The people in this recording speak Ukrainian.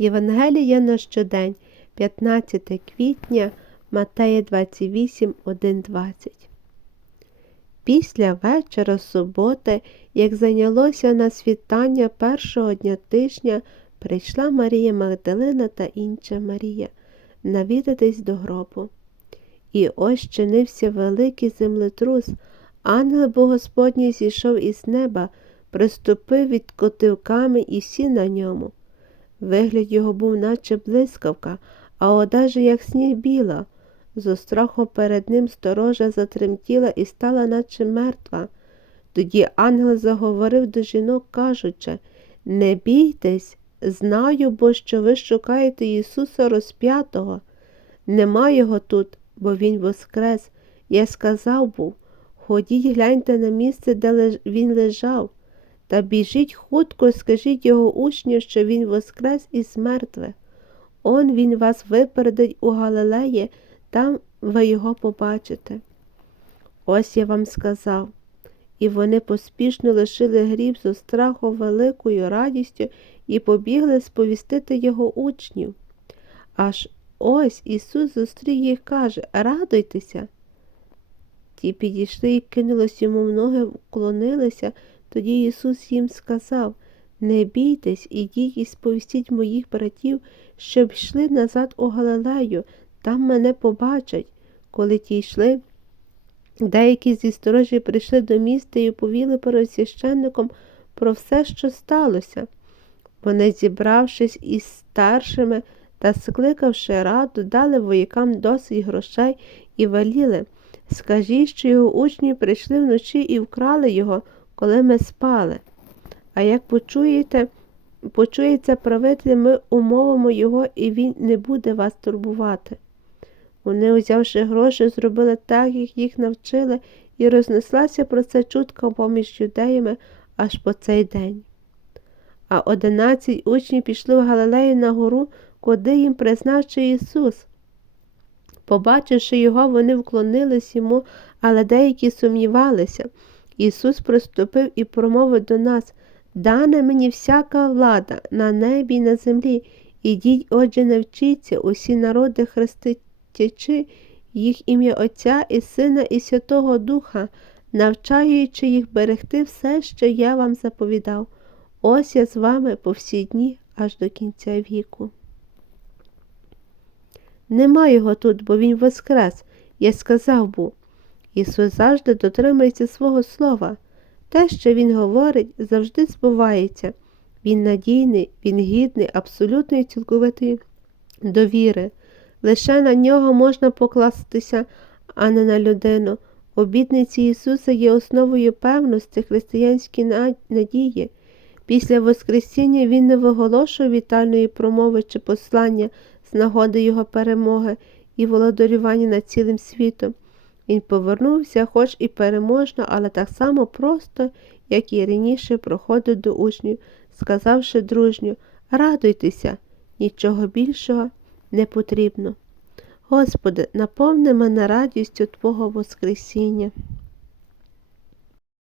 Євангелія на щодень, 15 квітня, Матея 28, 1, 20. Після вечора суботи, як зайнялося на світання першого дня тижня, прийшла Марія Магдалина та інша Марія навідатись до гробу. І ось чинився великий землетрус. Ангел бо Господній зійшов із неба, приступив від котивками і сі на ньому. Вигляд його був, наче блискавка, а одежа, як сніг біла. Зо страху перед ним сторожа затремтіла і стала, наче мертва. Тоді ангел заговорив до жінок, кажучи Не бійтесь, знаю, бо що ви шукаєте Ісуса розп'ятого. Нема його тут, бо Він воскрес. Я сказав був ходіть, гляньте на місце, де він лежав, та біжіть хутко, скажіть його учню, що він воскрес із мертвих. Он він вас випередить у Галилеї, там ви його побачите. Ось я вам сказав. І вони поспішно лишили гріб зо страху великою радістю і побігли сповістити його учнів. Аж ось Ісус зустрів їх каже Радуйтеся. Ті підійшли і кинулись йому в ноги, вклонилися. Тоді Ісус їм сказав Не бійтесь, ідіть і сповістіть моїх братів, щоб йшли назад у Галилею, там мене побачать. Коли ті йшли, деякі зі сторожі прийшли до міста і оповіли перед священником про все, що сталося. Вони, зібравшись із старшими та скликавши раду, дали воякам досить грошей і валіли. Скажіть, що його учні прийшли вночі і вкрали його, коли ми спали. А як почуєте, почується правитель, ми умовимо його, і він не буде вас турбувати. Вони, узявши гроші, зробили так, як їх навчили, і рознеслася про це чутка поміж юдеями аж по цей день. А одинадцять учнів пішли в Галилею на гору, куди їм призначив Ісус. Побачивши його, вони вклонились йому, але деякі сумнівалися. Ісус приступив і промовив до нас Дана мені всяка влада на небі й на землі. Ідіть, отже, навчіться усі народи хрестичи їх ім'я Отця і Сина, і Святого Духа, навчаючи їх берегти все, що я вам заповідав. Ось я з вами по всі дні аж до кінця віку. Нема його тут, бо він воскрес, я сказав був. Ісус завжди дотримується свого слова. Те, що Він говорить, завжди збувається. Він надійний, він гідний, абсолютної цілковитої довіри. Лише на нього можна покластися, а не на людину. Обітниці Ісуса є основою певності християнської надії. Після Воскресіння Він не виголошує вітальної промови чи послання з нагоди Його перемоги і володарювання над цілим світом. Він повернувся, хоч і переможно, але так само просто, як і раніше проходив до учнів, сказавши дружньо Радуйтеся, нічого більшого не потрібно. Господи, наповни мене радістю Твого Воскресіння.